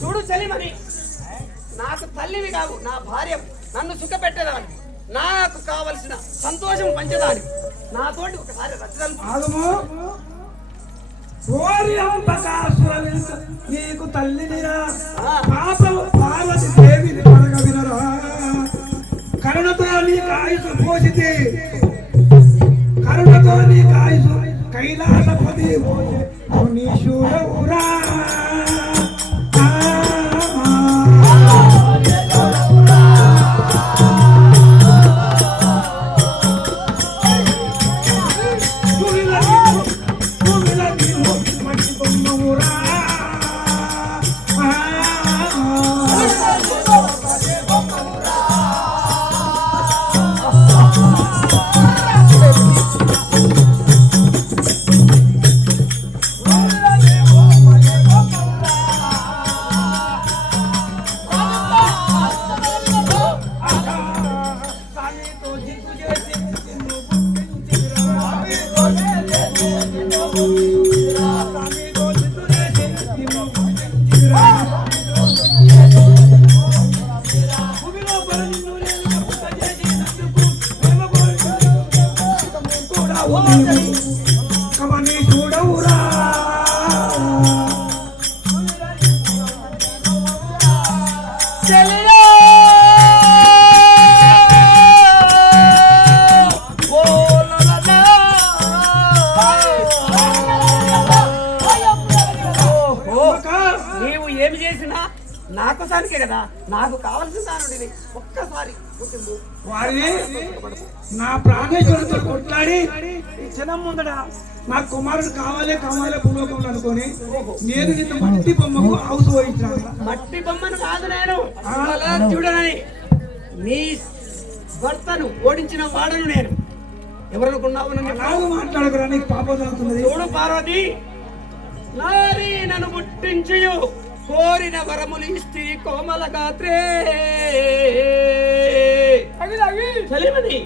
చూడు చలిమని, నాకు తల్లివి కావు, నా భార్య, నన్ను సుఖపెట్టేదాన్ని, నాకు కావలసిన సంతోషం పంచదాని, నాతోటి ఒకసారి రచనలు నీకు తల్లినిరా పాపం పార్వతి దేవిని పడగ వినరా కరుణతో నీకు ఆయుసు పోసితే కరుణతో నీకు ఆయుసు కైలాసపతి నీశూరవురా నాకోసానికే కదా, నాకు కావలసిన దాని ఒక్కసారి వారిని నా ప్రాణేశ్వరుతో కొట్లాడి జనం ముందట నాకు కుమారుడు కావాలి కావాలి భూలోకంలో అనుకొని నేను నిన్న మట్టి బొమ్మకు హౌస్ పోయించాను. మట్టి బొమ్మను కాదు, నేను చూడనని నీ భర్తను ఓడించిన వాడను నేను. ఎవరనుకున్నావు? మాట్లాడకురా, నీకు పాపం జరుగుతున్నది. చూడు పార్వతి, నారీ నన్ను పుట్టించు, కోరిన వరములు ఇస్తి కోమల గాత్రే చలిమని,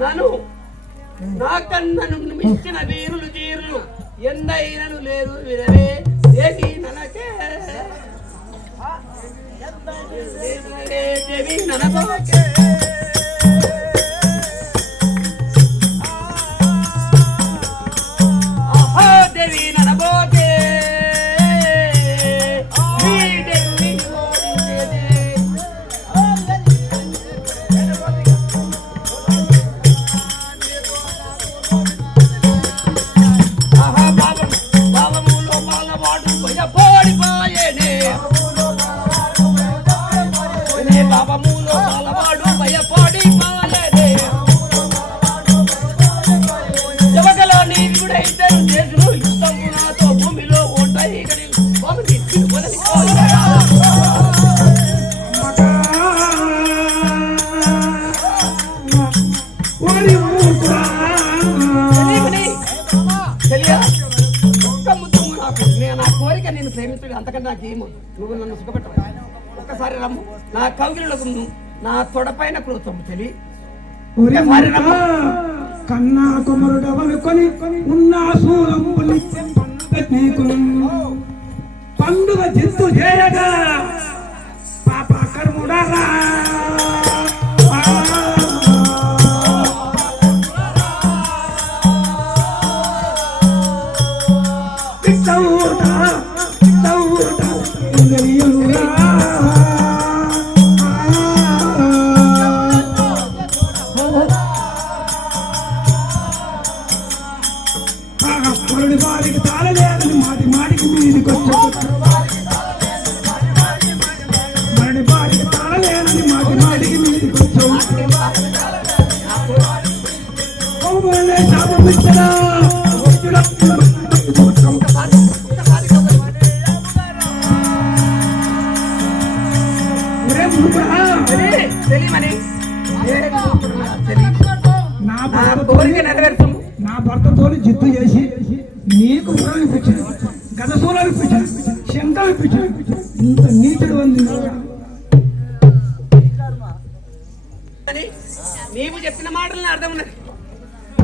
నన్ను నాకన్నను మించిన వీరులు జీరులు ఎందైనను లేరు విరవే దేవి ననకే దేవి ననకే దేవి ననబోకే అంతకన్నా నాకేమో, నువ్వు నన్ను సుఖపెట్టవా? ఒక్కసారి రమ్ము, నా కౌగిలకు నా తొడపైన కూర్చోము చెలి. కన్నా కుమరుడవనుకొని ఉన్న పండుగ జిత్తు చేయగా పాప కర్ముడరా వారికి తాళలేదని మాటి మాటికి మీదికి మరడి వారికి తాళలేదని మాటి మాటికి మీదికి వచ్చాం. శాపమిచ్చరా నా భర్తతో జిద్దు చేసి నీకు ఊరం ఇప్పించాను, గదసూలం ఇప్పించాను, శంఖం ఇప్పించాను. ఇంత నీచుడు అంది నీవు చెప్పిన మాటలను అర్థం ఉన్నది.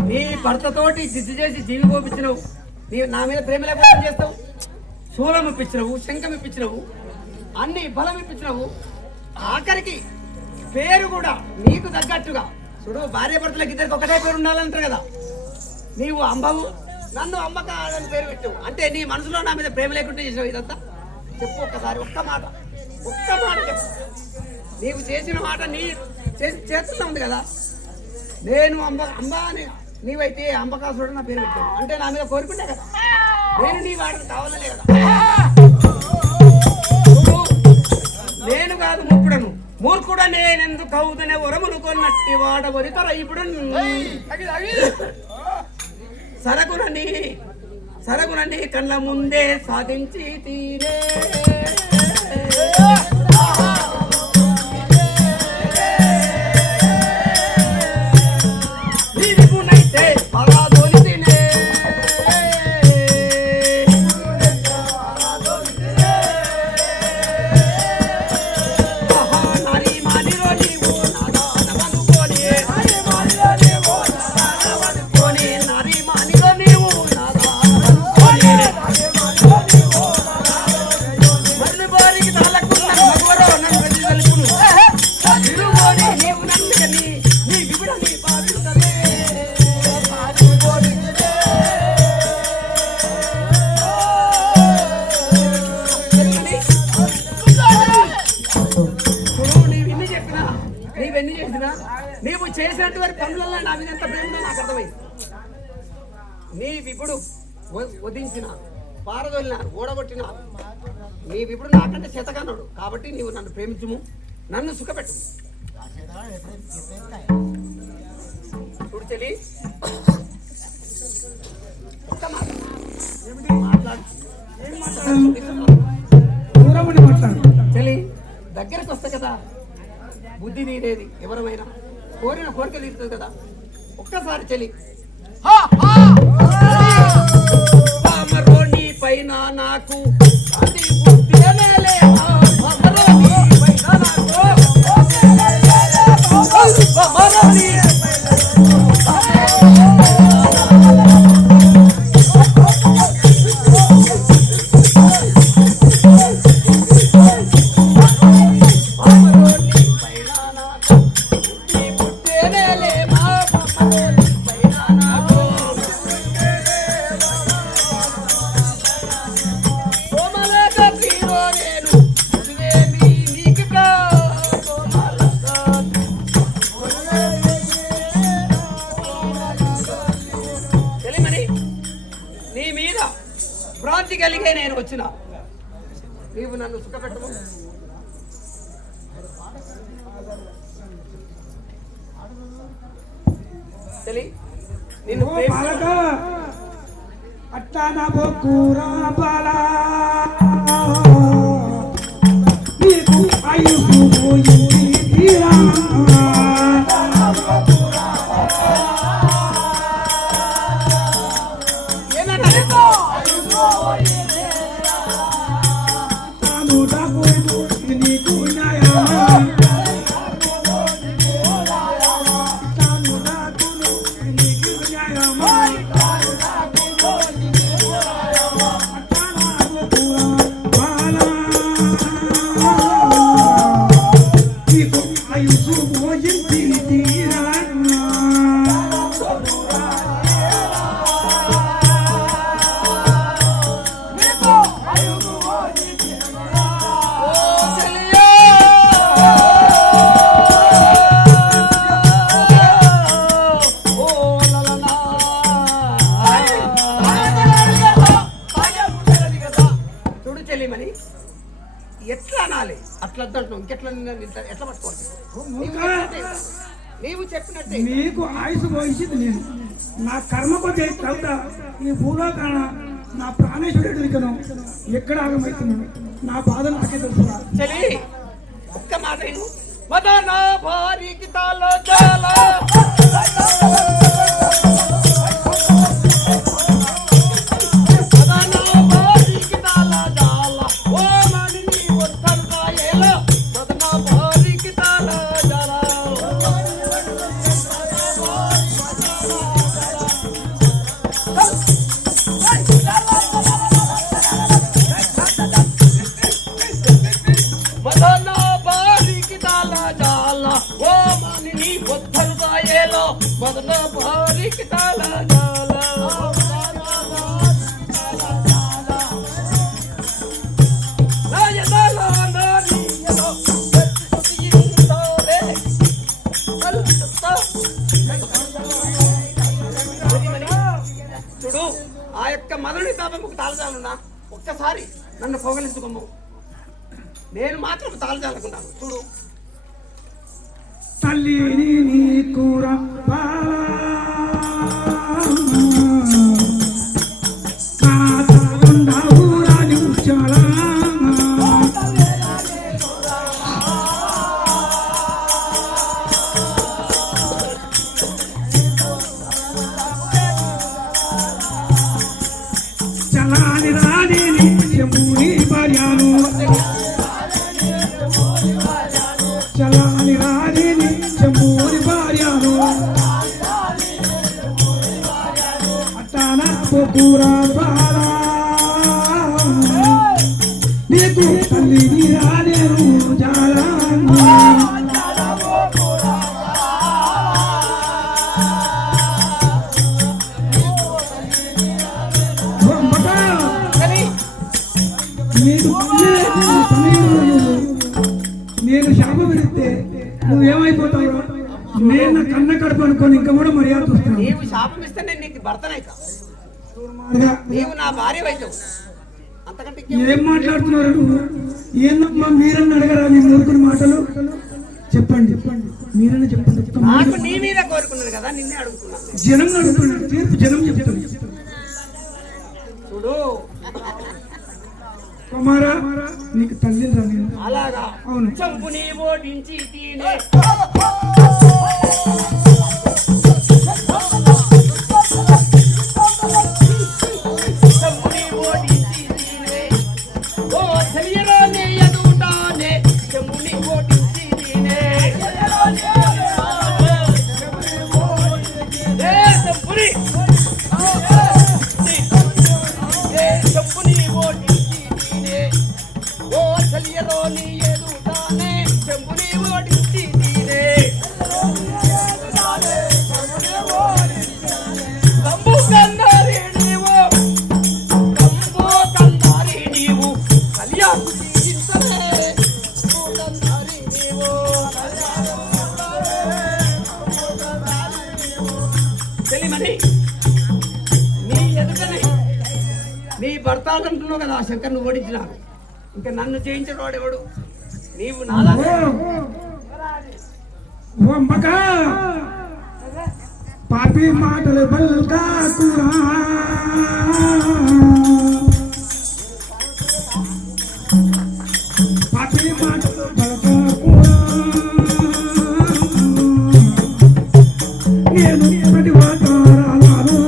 నీ భర్తతోటి జిద్దు చేసి జీవి కోపించినవు, నీ నా మీద ప్రేమ లేకుండా చేస్తావు, శూలం ఇప్పించినవు, శంఖం ఇప్పించినవు, అన్ని బలం ఇప్పించినవు, ఆఖరికి పేరు కూడా నీకు తగ్గట్టుగా చూడు. భార్య భర్తలకు ఇద్దరికి ఒకటే పేరు ఉండాలంటారు కదా, నీవు అంబవు, నన్ను అమ్మక అని పేరు పెట్టావు. అంటే నీ మనసులో నా మీద ప్రేమ లేకుండా చేసావు ఇదంతా. చెప్పు ఒక్కసారి, ఒక్క మాట చెప్పు. నీవు చేసిన మాట నీ చేస్తున్నా ఉంది కదా. నేను అంబ అని, నీవైతే అంబకాసుడు నా పేరు పెట్టావు. అంటే నా మీద కోరుకుంటే కదా, నేను నీ వాడిని కావాలనే కదా. నేను కాదు మూర్ఖుడను, మూర్ఖుడ నేనెందుకు అవుతునే వరములు కొన్నట్టి వాడవరితర ఇప్పుడు సరగునని కళ్ళ ముందే సాధించి తీరే. నీకునైతే పరాదోలి తినే, నరి మానిరో నీవు నాదానమనుకోని, నరి మానిరో నీవు నాదానమనుకోని, మల్లి బారికి తాలకున్న భగవరో నన్ను వెలుగును, నిలువోని నీవు నన్ను కని నీ విగుడని భావించవే. నీవెన్ని చేసినా నీవు చేసినట్టు వారి పనులలో నా మీద ఎంత ప్రేమలో నాకు అర్థమైంది. నీ విపుడు వధించిన, పారదొలిన, ఓడగొట్టిన నీ విపుడు నాకంటే చేతగానోడు. కాబట్టి నీవు నన్ను ప్రేమించుము, నన్ను సుఖపెట్టుము. చూడు చెల్లి, ఒక్క మాట మాట్లాడు. చెల్లి దగ్గరకు వస్తా కదా, బుద్ధి తీరేది. ఎవరమైనా కోరిన కోరిక తీరుతుంది కదా. ఒక్కసారి చెల్లి, నీ పైన నాకు అది బుద్ధి లేవా? నీ పైన నాకు భ్రాంతి కలిగే నేను వచ్చిన, నీవు నన్ను సుఖపెట్టము. తెలి నిన్ను అట్టా నా బొక్కురా బాలా నీకు ఆయుసు పోయింది తీరా. ఎట్లా అనాలి, అట్లా అంటున్నావు. ఇంకెట్లా ఎట్లా పట్టుకోవాలి? నీవు చెప్పినట్టే. నీకు ఆయుసు పోయించింది నేను, నా కర్మ కొద్ది చదువుతా. ఈ భూలోకాన నా ప్రాణేశ్వరుడు వికను ఎక్కడ ఆగమవుతున్నాను, నా బాధ నాకే తెలుసురా. చలి ఒక్క మాట నేను మదన భారీకి తాళ జాల ఒక్కసారి నన్ను పొగలించుకోము. నేను మాత్రం తాళజాలకున్నాను. చూడు తల్లి కూర చలాని రాని నిత్యమూరి భార్యాను చలాని రాని నిత్యమూరి భార్యాను అట్టాన పొగురా బాలా నీకు తల్లిని రానేను జాలా నేను శాపం పెడితే నువ్వేమైపోతావు? నేను నా కన్న కడుపు అనుకోని ఇంకా కూడా మర్యాద చూస్తాను. నీవు శాపం ఇస్తే నేను నీకు భర్తనైతా, నీవు నా భార్య అవుతావు. అంతకంటే ఏం మాట్లాడుతున్నారు నువ్వు? ఏందమ్మా మీరన్నా అడగరా? మీ మూర్ఖుని మాటలు చెప్పండి చెప్పండి, మీరన్నా చెప్పండి. నాకు నీ మీద కోరుకున్నాను కదా, నిన్నే అడుగుతున్నాను. జనం అడుగుతున్నాడు, తీర్పు జనం చెప్తాను. చూడు కుమారా, నీకు తల్లి రాని అలాగా అవును. చంపుని ఓడించి తీనే చంపుని ఓడించి తీనే ఓ తెలియరానే ఎదుటానే చంపుని ఓడించి తీనే చంపుని చంపుని ఓడించి ఓ తెలియరోని ఎదుటానే చెంపుని ఓడించి తీనే కంబు కన్నారి నీవు కంబు కన్నారి నీవు కళ్యాణ్ తీయించలే కన్నారి నీవు తెలియమని నీ ఎదుటనే నీ భర్త అంటున్నావు కదా, ఆ శంకర్ను ఓడించినాను. ఇంకా నన్ను చేయించిన వాడెవడు? నీవు నాలా పాపి మాటలు బల్కాకురా పాపి మాటలు బల్కాకురా నేను ప్రతి వాతారాలను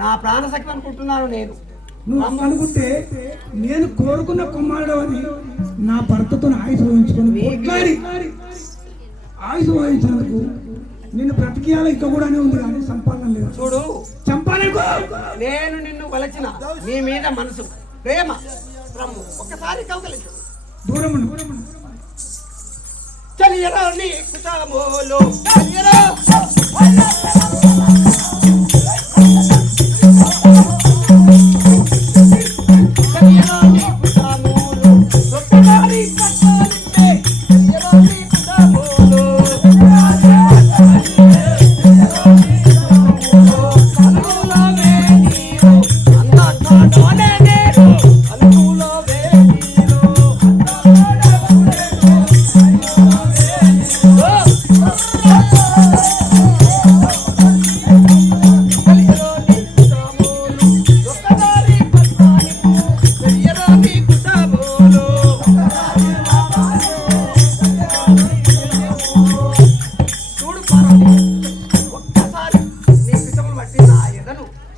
నా ప్రాణశక్తి అనుకుంటున్నాను. నేను నువ్వు అనుకుంటే నేను కోరుకున్న కుమారుడు అని నా భర్తతో ఆయుష్ వహించుకొని కొట్లాడి ఆయుష్ వహించినందుకు నిన్ను బ్రతికియాలి ఇంకా కూడా ఉంది కానీ సంపాదన లేదు. చూడు చంపాలకు నేను నిన్ను వలచిన నీ మీద మనసు ప్రేమ ఒక్కసారి కౌకలించు. దూరం చలియరా నీ కుటామోలో చలియరా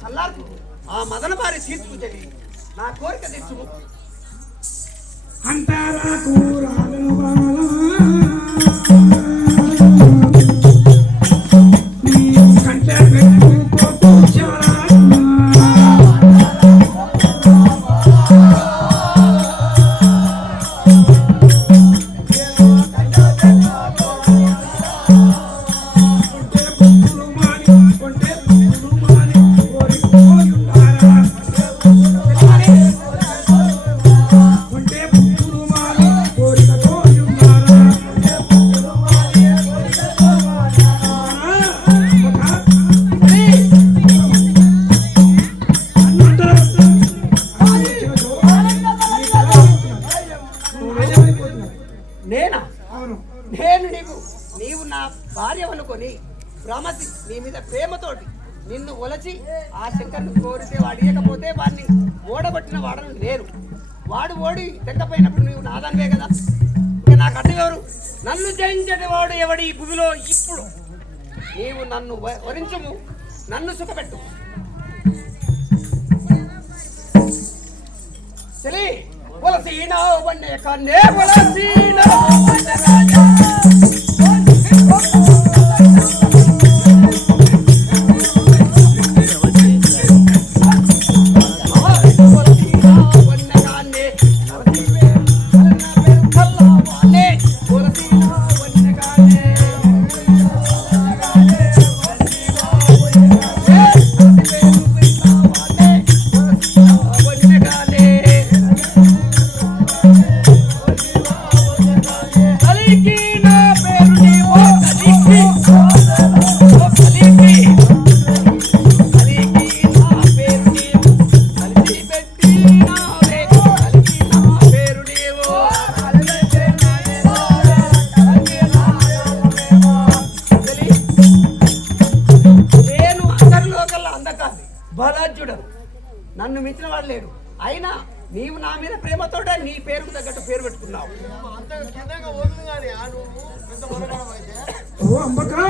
చల్లార్పు ఆ మదన బారి తీర్చుకు చెల్లి నా కోరిక తెచ్చుము. అంటారా కూరాలను బాలా కంటే పెట్టుకో నీవు నా భార్య అనుకొని భ్రమసి నీ మీద ప్రేమతోటి నిన్ను ఒలచి ఆ శంకర్ను కోరితే వాడు ఇయ్యకపోతే వాడిని ఓడగొట్టిన వాడను నేను. వాడు ఓడి తెగపోయినప్పుడు నువ్వు నాదానివే కదా. ఇంకా నాకు అడ్డెవరు? నన్ను జయించని వాడు ఎవడి ఈ భూమిలో ఇప్పుడు? నీవు నన్ను వరించుము, నన్ను సుఖపెట్టు. చలి వలసీనా వన్నే కన్నే వలసీనా రాజా బలాజ్యుడు, నన్ను మించిన వాడు లేడు. అయినా నీవు నా మీద ప్రేమతోట నీ పేరుకు తగ్గట్టు పేరు పెట్టుకున్నావు. ఓ అంబకా